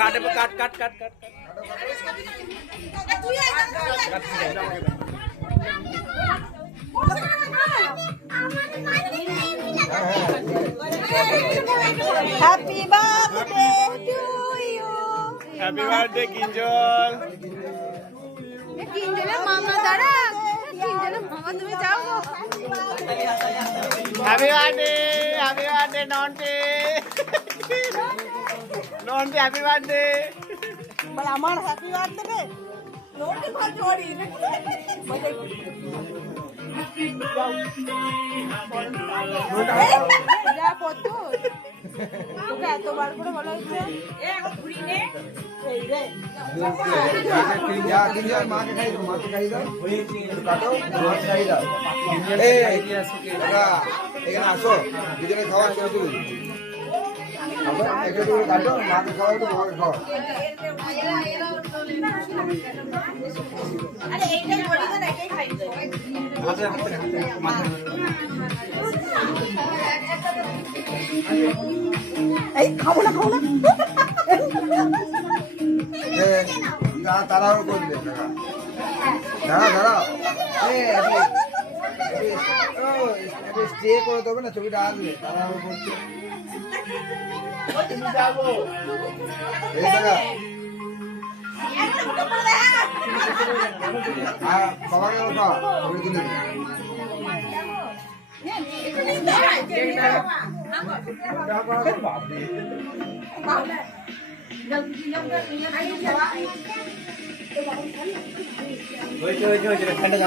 Cut cut cut cut happy birthday to you. Happy birthday Kinjal. কিঞ্জলের মামা দাঁড়া, কিঞ্জলের মামা তুমি যাও। Happy birthday Nonte Nonte happy birthday. বল আমার হ্যাপি বার্থডে নোটি কল জড়ি যা পড়তো তোকে এতবার করে বলা হচ্ছে এখন ঘুরি নে এই রে মাকে খাই দাও, মাকে খাই দাও, কাটো, মাকে খাই দাও। এখানে আসো, দুজনে খাওয়া কেউ তুলি একটু করে কাটো, মাকে খাওয়াই তো মাকে খাওয়া। আরে এইটাই বলি না, এটাই খাই এই খাবো না তাড়াহুড়ো করবে দাঁড়াও স্টে করে দেবে না, ছবিটা আসবে তাড়াহুড়ো করছে। এই দেখা বাবাকে খাওয়া ছবি তুলে হয়েছে ঠান্ডা